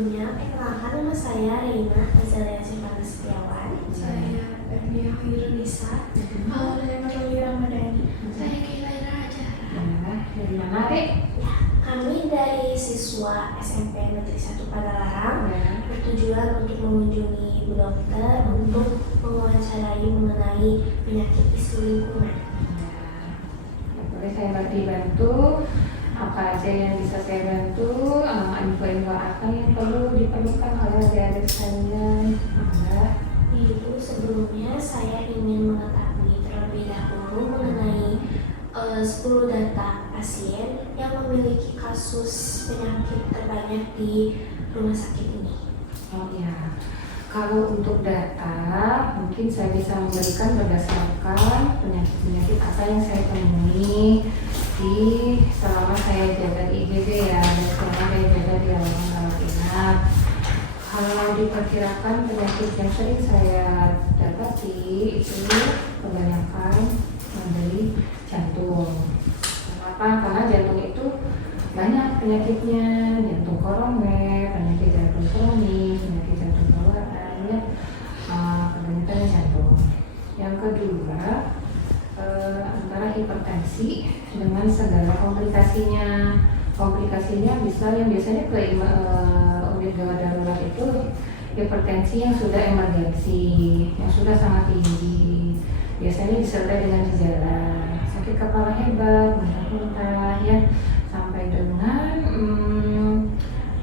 Sebelumnya, perkenalkan nama saya Reina Azalia Silvana Setiawan. Saya Ernia Hoirunisa. Halo, saya Maruli Ramadhani. Saya Kayla Rajara. Dari mana, Dek? Kami dari siswa SMP Negeri 1 Padalarang bertujuan untuk mengunjungi Bu Dokter untuk mewawancarai mengenai penyakit isu lingkungan. Boleh saya dibantu? Apa aja yang bisa saya bantu? Info-info apa yang perlu diperlukan oleh adik-adik sekalian? Itu sebelumnya saya ingin mengetahui terlebih dahulu mengenai 10 data pasien yang memiliki kasus penyakit terbanyak di rumah sakit ini. Oh ya, kalau untuk data mungkin saya bisa memberikan berdasarkan penyakit-penyakit apa yang saya temui di selama saya jaga di IGD ya, dan selama saya jaga di ruang rawat inap. Kalau diperkirakan penyakit yang sering saya dapati itu kebanyakan dari jantung. Kenapa? Karena jantung itu banyak penyakitnya, jantung koroner, penyakit jantung kronis, penyakit jantung bawaan, ya, kebanyakan jantung. Yang kedua, antara hipertensi dengan segala komplikasinya. Komplikasinya bisa yang biasanya ke unit gawat darurat itu hipertensi yang sudah emergensi, yang sudah sangat tinggi. Biasanya disertai dengan gejala sakit kepala hebat, muntah-muntah, ya, sampai dengan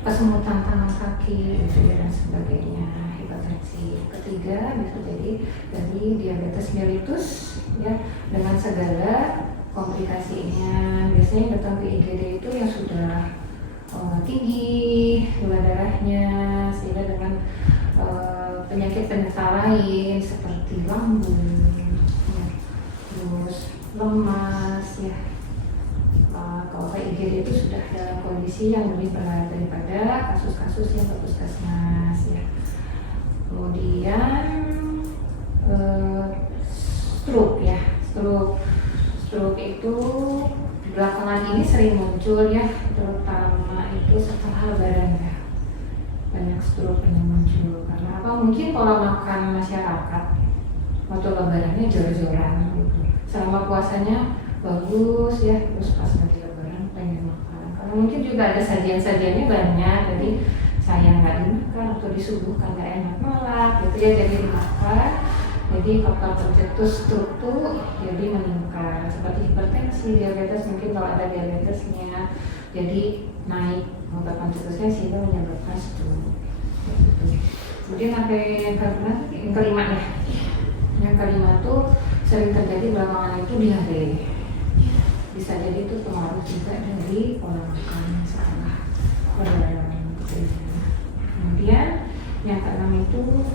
kesemutan tangan kaki, gitu ya, dan sebagainya. Hipertensi. Ketiga bisa jadi dari diabetes mellitus, ya, dengan segala komplikasinya. Biasanya datang ke IGD itu yang sudah tinggi gula darahnya, sehingga dengan penyakit penyerta lain seperti lambung, ya, terus lemas, ya. Kalau ke IGD itu sudah dalam kondisi yang lebih berat daripada kasus-kasus yang ke puskesmas, ya. Kemudian stroke, ya, stroke itu belakangan ini sering muncul, ya, terutama itu setelah lebaran, ya. Banyak stroke yang muncul karena apa? Mungkin pola makan masyarakat waktu lebarannya jor-joran gitu. Selama puasanya bagus, ya, terus pas lagi lebaran pengen makan. Karena mungkin juga ada sajian-sajiannya banyak, jadi sayang nggak dimakan atau disuguhkan nggak enak nolak, gitu ya, jadi dimakan. Jadi faktor pencetus stroke tuh jadi meningkat, seperti hipertensi, diabetes, mungkin kalau ada diabetesnya jadi naik faktor pencetusnya sehingga menyebabkan stroke. Gitu. Kemudian sampai yang kelima, ya. Yang kelima tuh sering terjadi belakangan itu diare. Bisa jadi itu pengaruh juga dari pola makan yang salah. Kemudian yang keenam itu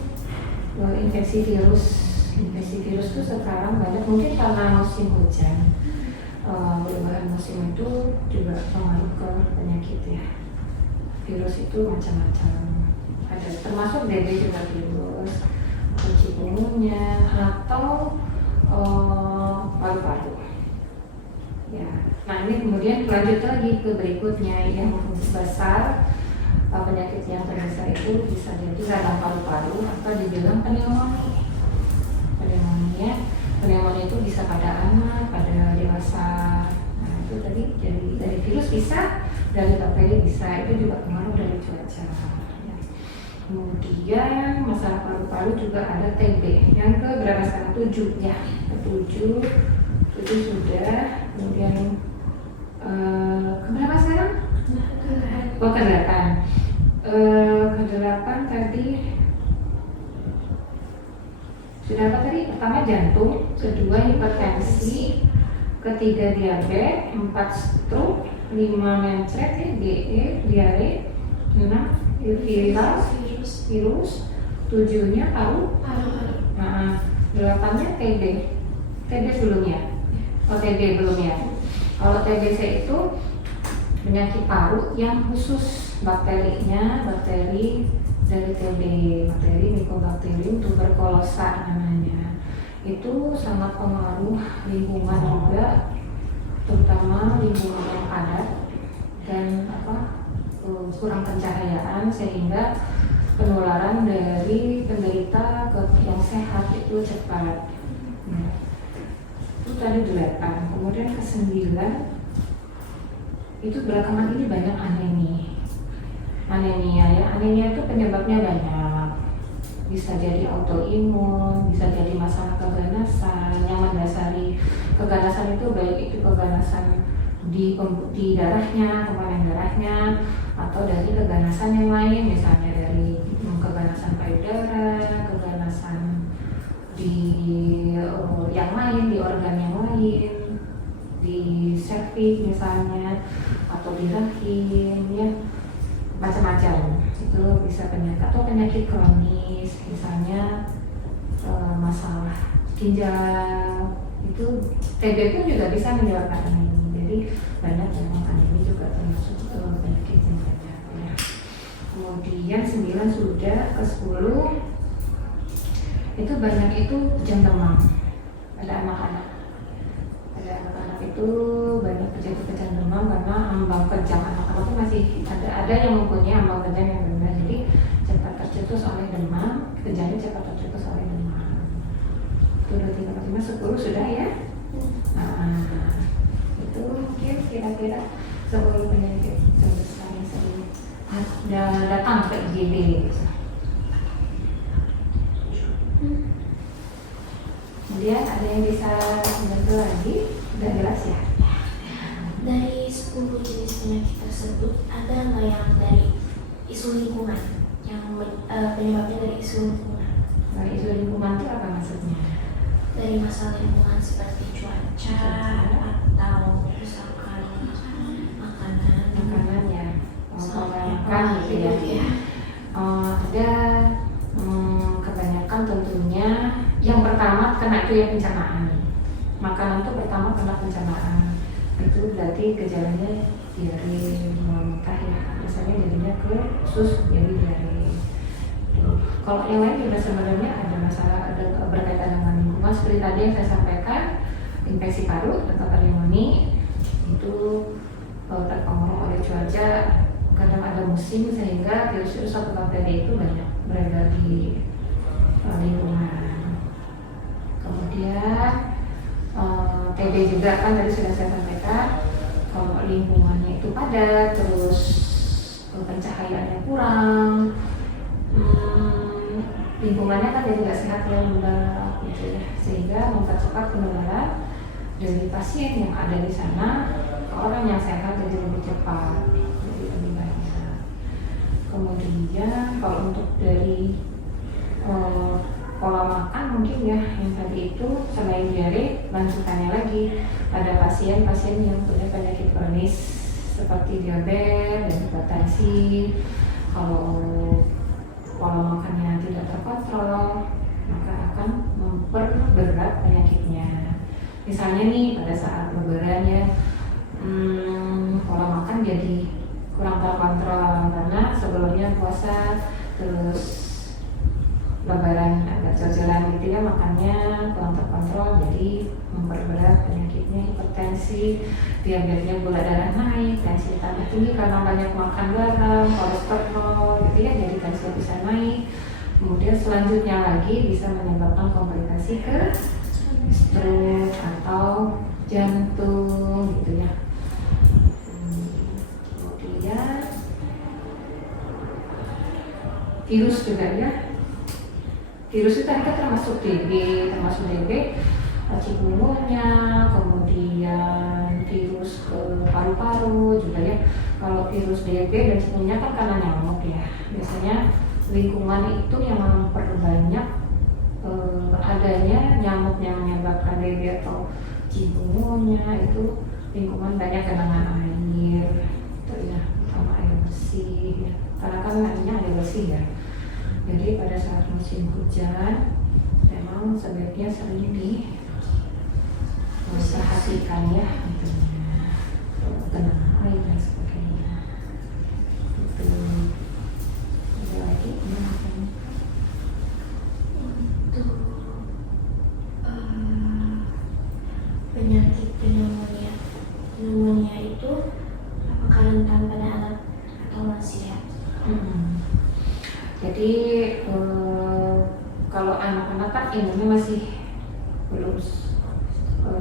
infeksi virus. Infeksi virus itu sekarang banyak, mungkin karena musim hujan, perubahan musim itu juga pengaruh ke penyakit, ya. Virus itu macam-macam, ada termasuk DB juga virus, chikungunya atau paru-paru. Ya, nah ini kemudian lanjut lagi ke berikutnya yang besar. Penyakit yang terbesar itu bisa jadi radang paru-paru atau dibilang pneumonia. Pneumonia itu bisa pada anak, pada dewasa. Nah itu tadi dari virus bisa, dari bakteri bisa, itu juga pengaruh dari cuaca. Ya. Kemudian masalah paru-paru juga ada TB. Yang ke berapa sekarang? 7, ya. Ke 7 sudah. Kemudian keberapa sekarang? Oh, ke-8. Ke-8 tadi sudah apa tadi? Pertama jantung, kedua hipertensi, ketiga diabetes, 4 stroke, 5 mencret, DE, diare, 6 virus, 7-nya paru, nah 8-nya TB. TB belum, ya? Oh, TB belum, ya? Kalau TBC itu penyakit paru yang khusus bakterinya, bakteri dari TB, bakteri Mycobacterium tuberculosa namanya. Itu sangat pengaruh lingkungan juga, terutama lingkungan yang padat dan kurang pencahayaan sehingga penularan dari penderita ke yang sehat itu cepat. Nah, itu tadi 8. Kemudian ke 9 itu belakangan ini banyak anemia ya. Anemia itu penyebabnya banyak, bisa jadi autoimun, bisa jadi masalah keganasan yang mendasari keganasan itu, baik itu keganasan di darahnya, komponen darahnya, atau dari keganasan yang lain, misalnya dari keganasan payudara, keganasan di yang lain, di organ yang lain, di serviks misalnya, atau di rahim ya, macam-macam. Itu bisa penyakit atau penyakit kronis, misalnya masalah ginjal, itu TB pun juga bisa menyebabkan anemia. Jadi banyak memang anemia juga termasuk penyakit yang banyak ya. Kemudian 9 sudah, ke 10 itu banyak itu kejang demam pada anak-anak. Pada anak-anak itu banyak terjadi kejang demam karena ambang kejang anak-anak itu masih ada yang mempunyai ambang kejang yang rendah, jadi cepat tercetus oleh demam, kejangnya cepat tercetus oleh demam. Itu 2, 3, 4, 5, 10 sudah ya. Nah, itu mungkin kira-kira 10 penyakit terbesar yang sering datang ke IGD. Kemudian ada yang bisa membantu lagi, udah jelas ya? Dari 10 jenis penyakit tersebut, ada nggak yang dari isu lingkungan, yang penyebabnya dari isu lingkungan? Dari isu lingkungan itu apa maksudnya? Dari masalah lingkungan seperti cuaca atau misalkan makanan ya, soalnya makan gitu ya. ya. Ada kebanyakan tentunya yang pertama kena itu ya pencernaan. Makanan itu pertama kena pencernaan. Itu berarti gejalanya diare, muntah ya. Biasanya jadinya ke usus jadi diare. Kalau yang lain juga sebenarnya ada masalah, ada berkaitan dengan lingkungan seperti tadi yang saya sampaikan, infeksi paru atau pneumonia itu terpengaruh oleh cuaca, kadang ada musim sehingga virus-virus atau bakteri itu banyak beredar di lingkungan. Kemudian TB juga kan tadi sudah saya sampaikan, kalau lingkungannya itu padat, terus pencahayaannya kurang, lingkungannya kan jadi nggak sehat ya, lembab gitu ya, sehingga mempercepat penularan dari pasien yang ada di sana ke orang yang sehat jadi lebih cepat, jadi lebih banyak. Kemudian kalau untuk dari pola makan mungkin ya yang tadi itu, selain diare lanjutannya lagi ada pasien-pasien yang punya penyakit kronis seperti diabetes dan hipertensi. Kalau pola makannya tidak terkontrol maka akan memperberat penyakitnya. Misalnya nih pada saat lebaran ya, pola makan jadi kurang terkontrol karena sebelumnya puasa, terus lebaran agak jalan gitu ya, makannya kurang terkontrol jadi memperberat penyakitnya, hipertensi, diabetesnya, gula darah naik, tensi tambah tinggi karena banyak makan garam, kolesterol gitu ya, jadi tensi bisa naik. Kemudian selanjutnya lagi bisa menyebabkan komplikasi ke stroke atau jantung gitu ya. Kemudian virus juga ya. Virus itu kan termasuk DB, cikungunya, kemudian virus ke paru-paru juga ya. Kalau virus DB dan cikungunya kan karena nyamuk ya. Biasanya lingkungan itu yang memperbanyak adanya nyamuk yang menyebabkan DB atau cikungunya, itu lingkungan banyak genangan air, itu ya, sama air bersih ya. Karena kan airnya air bersih ya. Jadi pada saat musim hujan memang sebaiknya sering diperhatikan ya, genangan air dan sebagainya. Itu ada lagi Untuk penyakit pneumonia itu apakah rentan pada anak atau Mm-mm. Jadi kalau anak-anak kan imunnya masih belum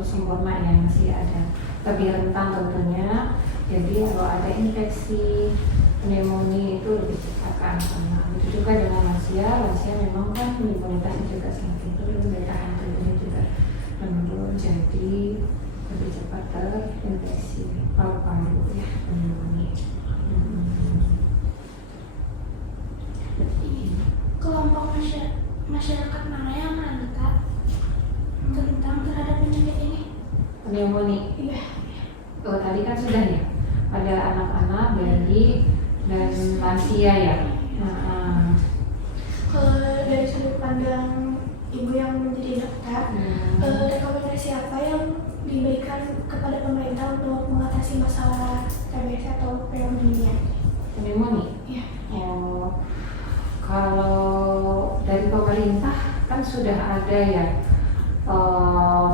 sempurna ya, masih ada lebih rentan tentunya. Jadi kalau ada infeksi pneumonia itu lebih cepat ke anak-anak. Itu juga dengan lansia memang kan imunitasnya juga semakin turun, daya tahan tubuhnya juga menurun, jadi lebih cepat terinfeksi paru-paru ya, pneumonia. Kelompok masyarakat mana yang rentan terhadap penyakit ini? Pneumonia. Iya. Oh, tadi kan sudah ya, ada anak-anak, bayi, dan lansia ya. Kalau dari sudut pandang ibu yang menjadi dokter, rekomendasi apa yang diberikan kepada pemerintah untuk mengatasi masalah TBC atau pneumonia? Pneumonia. Iya. Oh, kalau dari pemerintah kan sudah ada ya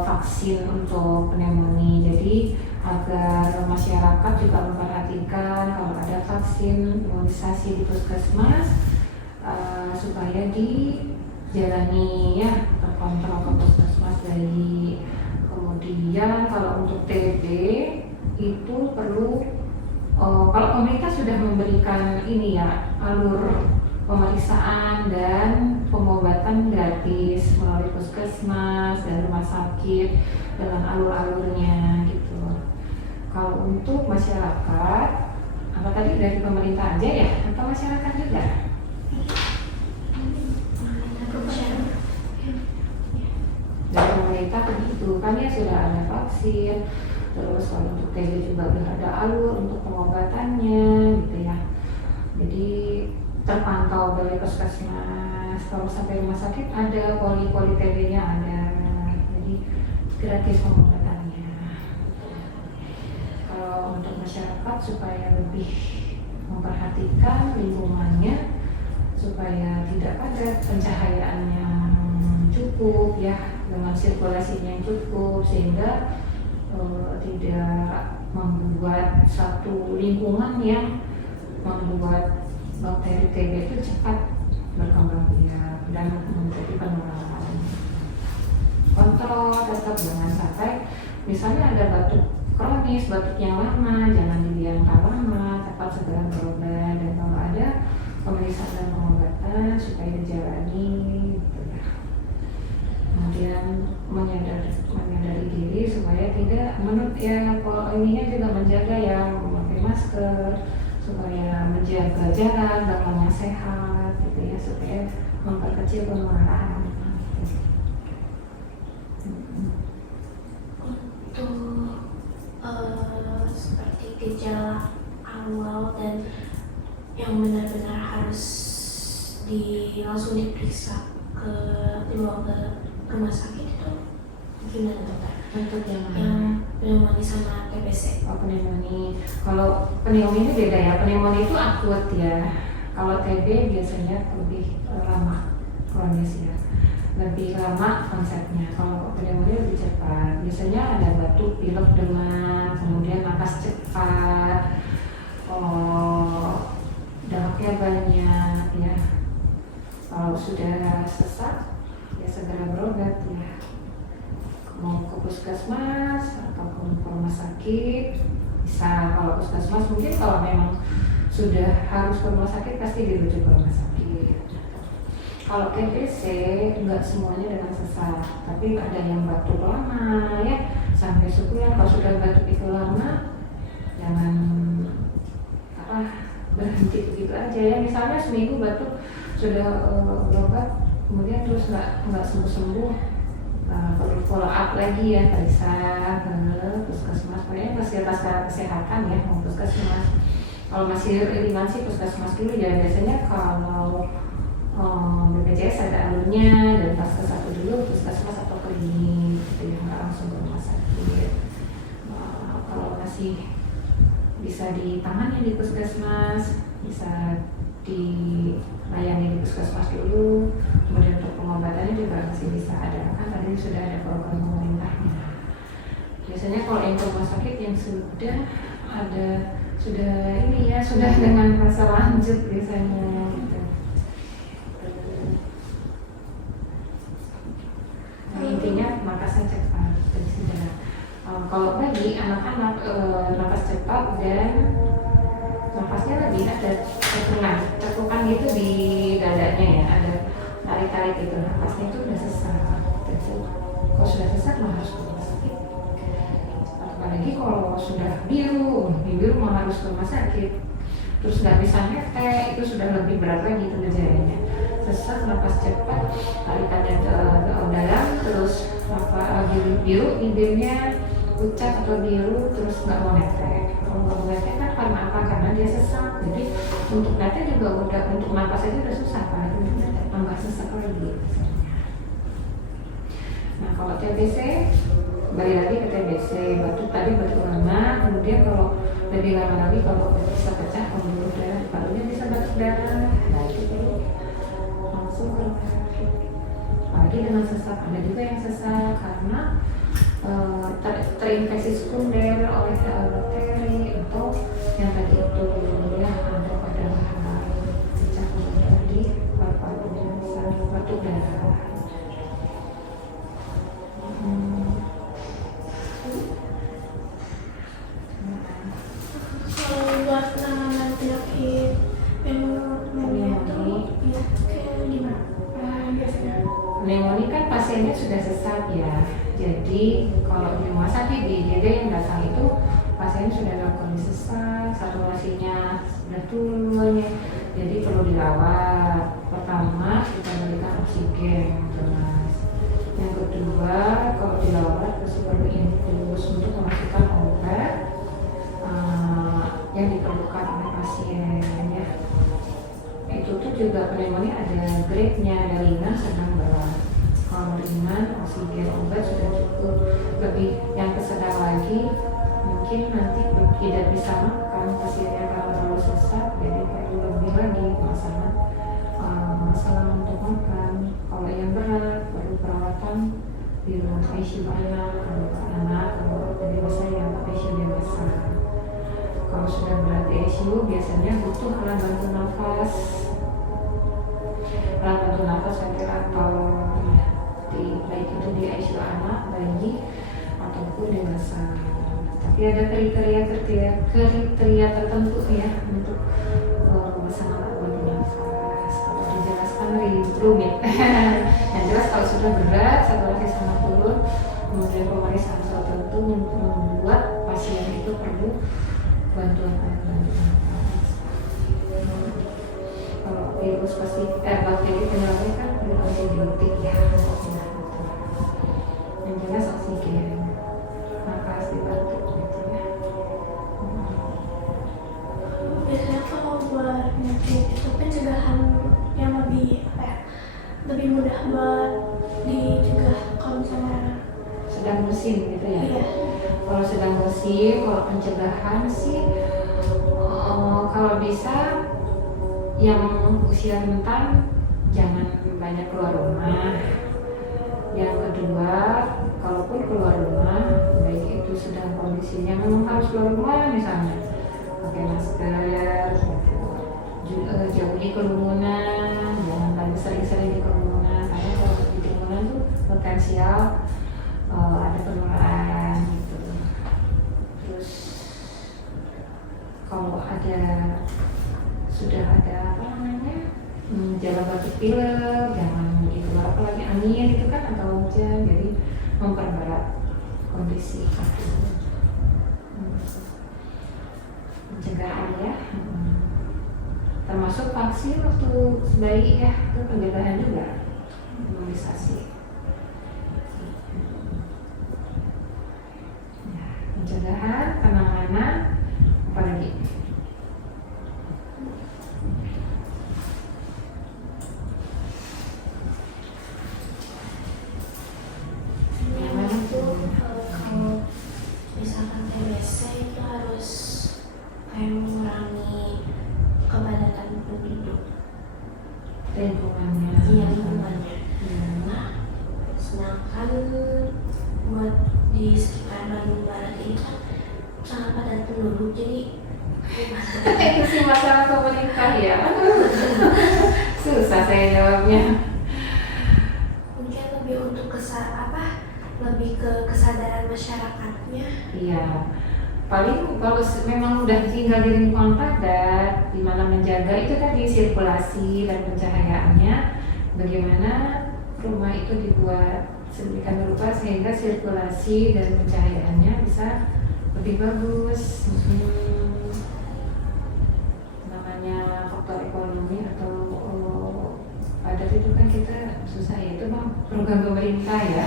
vaksin untuk pneumonia. Jadi agar masyarakat juga memperhatikan kalau ada vaksin imunisasi di puskesmas supaya dijalani ya, terkontrol ke puskesmas bayi. Kemudian kalau untuk TB itu perlu kalau pemerintah sudah memberikan ini ya, alur pemeriksaan dan pengobatan gratis melalui puskesmas dan rumah sakit dengan alur-alurnya gitu. Kalau untuk masyarakat, apa tadi dari pemerintah aja ya atau masyarakat juga? Dari pemerintah begitu kan ya, sudah ada vaksin. Terus kalau untuk TB juga sudah ada alur untuk pengobatannya gitu ya. Jadi terpantau dari puskesmas, kalau sampai rumah sakit ada poli TB-nya ada, jadi gratis pengobatannya. Kalau untuk masyarakat supaya lebih memperhatikan lingkungannya, supaya tidak padat, pencahayaannya cukup ya, dengan sirkulasinya yang cukup, sehingga tidak membuat satu lingkungan yang membuat bakteri TB itu cepat berkembang biak dan menjadi penularan. Kontrol tetap jangan sampai misalnya ada batuk kronis, batuk yang lama, jangan dibiarkan lama, cepat segera berobat, dan kalau ada pemeriksaan dan pengobatan supaya dijalani gitu ya. Kemudian menyadari diri supaya tidak ininya juga menjaga ya, memakai masker, supaya menjaga jarak, makannya sehat gitu ya, supaya memperkecil penularan. Untuk seperti gejala awal dan yang benar-benar harus langsung diperiksa dibawa ke rumah sakit itu gimana dokter? Untuk yang pneumonia sama TBC. Pneumonia. Kalau pneumonia ini beda ya. Pneumonia itu akut ya. Kalau TB biasanya lebih lama kronis ya. Lebih lama konsepnya. Kalau pneumonia lebih cepat. Biasanya ada batuk, pilek, demam, kemudian napas cepat, dahaknya banyak ya. Kalau sudah sesak ya segera berobat ya. Mau ke puskesmas ataupun ke rumah sakit bisa. Kalau puskesmas mungkin kalau memang sudah harus ke rumah sakit pasti dirujuk ke rumah sakit. Kalau TBC enggak semuanya dengan sesak, tapi ada yang batuk lama ya sampai sebulan. Kalau sudah batuk itu lama jangan berhenti begitu aja ya. Misalnya seminggu batuk sudah berobat kemudian terus nggak sembuh, perlu follow up lagi ya, periksa ke puskesmas, pokoknya fasilitas kesehatan ya, mau puskesmas. Kalau masih ringan sih puskesmas dulu ya. Biasanya kalau BPJS ada alurnya, dan pas ke satu dulu puskesmas atau klinik gitu ya, nggak langsung ke rumah sakit. Kalau masih bisa ditangani di puskesmas, bisa dilayani di puskesmas dulu, kemudian untuk pengobatannya juga masih bisa ada, kan tadi sudah ada program pemerintahnya. Biasanya kalau yang ke rumah sakit yang sudah ada, sudah ini ya, sudah dengan fase lanjut biasanya dan nafasnya lagi ada cekungan gitu di dadanya ya, ada tarik-tarik gitu, nafasnya itu udah sesak. Jadi kalau sudah sesak mah harus ke rumah sakit. Apalagi kalau sudah biru mah harus ke rumah sakit. Terus nggak bisa ngetek, itu sudah lebih berat lagi itu gejalanya. Sesak, nafas cepat, tarikannya ke dalam, terus biru, bibirnya pucat atau biru, terus nggak mau netek. Kalau nggak mau netek kan karena apa? Karena dia sesak. Jadi untuk netek juga udah, untuk nafas aja udah susah, apalagi untuk netek tambah sesak lagi. Nah kalau TBC, balik lagi ke TBC, batuk lama, kemudian kalau lebih lama lagi kalau bisa pecah pembuluh darah di parunya, bisa batuk darah, nah itu langsung ke rumah sakit. Apalagi dengan sesak, ada juga yang sesak karena terinfeksi sekunder oleh bakteri atau yang tadi itu ya ada pada pecah pembuluh darah di paru-parunya, bisa batuk darah. Kalau buat penanganan penyakit pneumonia itu ya kayak gimana? Biasanya Pneumonia kan pasiennya sudah sesak ya. Jadi kalau di rumah sakit di IGD yang datang itu pasiennya sudah dalam kondisi sesak, saturasinya sudah turun, jadi perlu dirawat. Pertama kita berikan oksigen jelas. Yang kedua kalau dirawat perlu infus untuk memasukkan obat yang diperlukan oleh pasien ya. Itu tuh juga pneumonia ada grade-nya, ada ringan, sedang, berat. Kalau ringan, oksigen obat sudah cukup. Lebih yang kesedang lagi, mungkin nanti tidak bisa makan pasiennya karena terlalu sesak, jadi perlu lebih lagi masalah untuk makan. Kalau yang berat, perlu perawatan di ruang ICU anak, kalau dewasa yang ICU dewasa. Kalau sudah berat di ICU biasanya butuh alat bantu nafas, ventilator, baik itu di ICU anak, bayi ataupun dewasa. Tapi ada kriteria tertentu ya untuk memesan alat bantu nafas. Kalau dijelaskan rumit. Yang jelas kalau sudah berat, saturasi sangat turun, kemudian pemeriksaan tertentu membuat pasien itu perlu bantuan alat bantu nafas. Kalau virus bakteri penyakit kan perlu antibiotik ya. Yang jelas oksigen, nafas dibantu gitu ya. biasanya kalau buat penyakit itu pencegahan yang lebih mudah buat dicegah kalau misalnya Sedang musim gitu ya. iya. Kalau sedang musim, kalau pencegahan sih kalau bisa yang usia rentan jangan banyak keluar rumah. Yang kedua, kalaupun keluar rumah, baik itu sedang kondisinya memang harus keluar rumah, misalnya pakai masker, jauhi kerumunan, jangan lagi sering-sering di kerumunan, karena kalau di kerumunan tuh potensial ada penularan gitu. Terus kalau sudah ada gejala batuk pilek, jangan begitu, apalagi angin itu kan atau hujan, jadi memperberat kondisi. Pencegahan ya, termasuk vaksin waktu bayi ya, itu pencegahan juga, imunisasi. Pencegahan, penanganan, apa lagi? Kalau misalkan TBC itu harus kayak mengurangi kepadatan penduduk Lingkungannya. iya lingkungannya. Nah, sedangkan buat di sekitar Bandung Barat ini kan sangat padat penduduk, jadi Itu sih masalah pemerintah ya. Susah saya jawabnya. mungkin lebih untuk lebih ke kesadaran masyarakatnya. Iya, paling kalau memang udah tinggal di lingkungan padat, di mana menjaga itu tadi sirkulasi dan pencahayaannya, bagaimana rumah itu dibuat sedemikian rupa sehingga sirkulasi dan pencahayaannya bisa lebih bagus. Namanya faktor ekonomi atau padat itu kan kita susah ya, itu mah program pemerintah ya.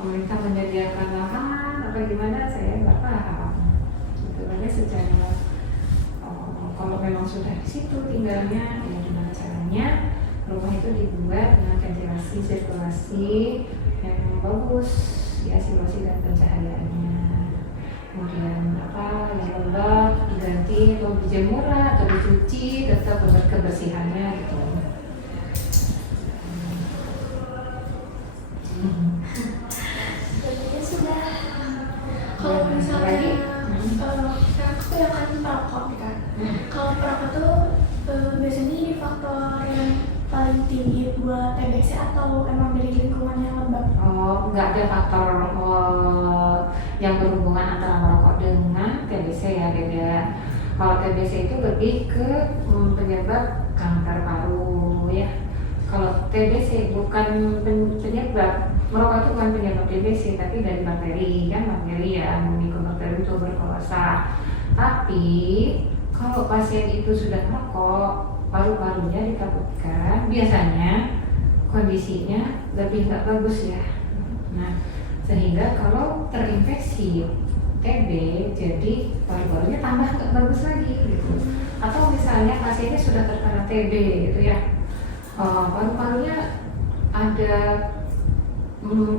Pemerintah menyediakan lahan apa gimana saya nggak paham. Itu aja secara kalau memang sudah di situ tinggalnya, ya gimana caranya rumah itu dibuat dengan ventilasi sirkulasi yang bagus, ya sirkulasi dan pencahayaannya. Kemudian apa yang lembab diganti atau dijemur atau dicuci, tetap buat kebersihannya gitu. Sebenarnya sudah. Kalau Ya, misalnya lagi? sekarang aku yang kan perokok nih kan. Kalau perokok tuh biasanya ini faktor yang paling tinggi buat TBC atau emang dari lingkungan yang lembab? Oh, nggak ada faktor yang berhubungan antara merokok dengan TBC ya, beda. Kalau TBC itu lebih ke penyebab kanker paru ya. Kalau TBC bukan penyebab, merokok itu bukan penyebab TBC, tapi dari bakteri kan, bakteri ya, Mycobacterium tuberculosis. Tapi kalau pasien itu sudah merokok, paru-parunya ditakutkan, biasanya kondisinya lebih nggak bagus ya. Nah, sehingga kalau terinfeksi TB, jadi paru-parunya tambah nggak bagus lagi gitu. Atau misalnya pasiennya sudah terkena TB gitu ya, paru-parunya ada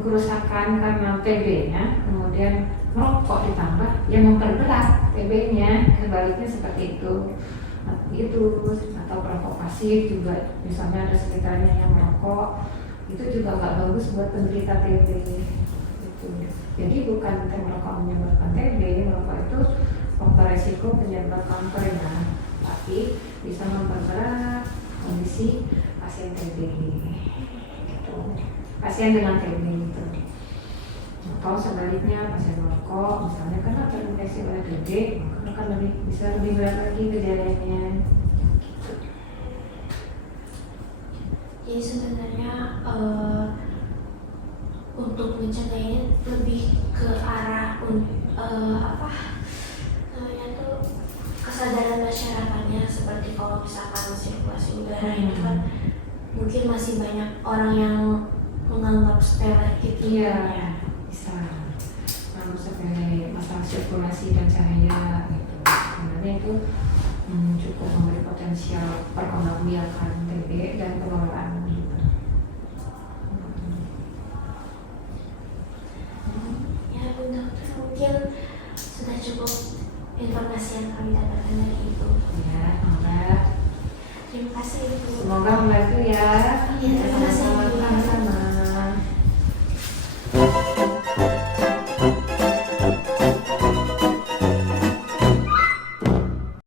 kerusakan karena TB-nya, kemudian merokok ditambah yang memperberat TB-nya, sebaliknya seperti itu. Itu atau perokok pasif juga, misalnya ada sekitarnya yang merokok, itu juga nggak bagus buat penderita TB gitu. Jadi bukan merokok menyebabkan TB, merokok itu faktor resiko penyebab kanker ya, tapi bisa memperberat kondisi pasien TB gitu. Pasien dengan TB itu. Atau sebaliknya pasien merokok misalnya karena terinfeksi oleh TB, maka akan bisa lebih berat lagi gejalanya. Jadi sebenarnya untuk mencegahnya lebih ke arah apa namanya tuh kesadaran masyarakatnya, seperti kalau misalkan sirkulasi udara ini kan mungkin masih banyak orang yang menganggap sepele gitu. Iya, bisa. Lalu sepele masalah sirkulasi dan cahaya gitu. Sebenarnya itu cukup memberi potensial perkembangbiakan TB dan pengelolaan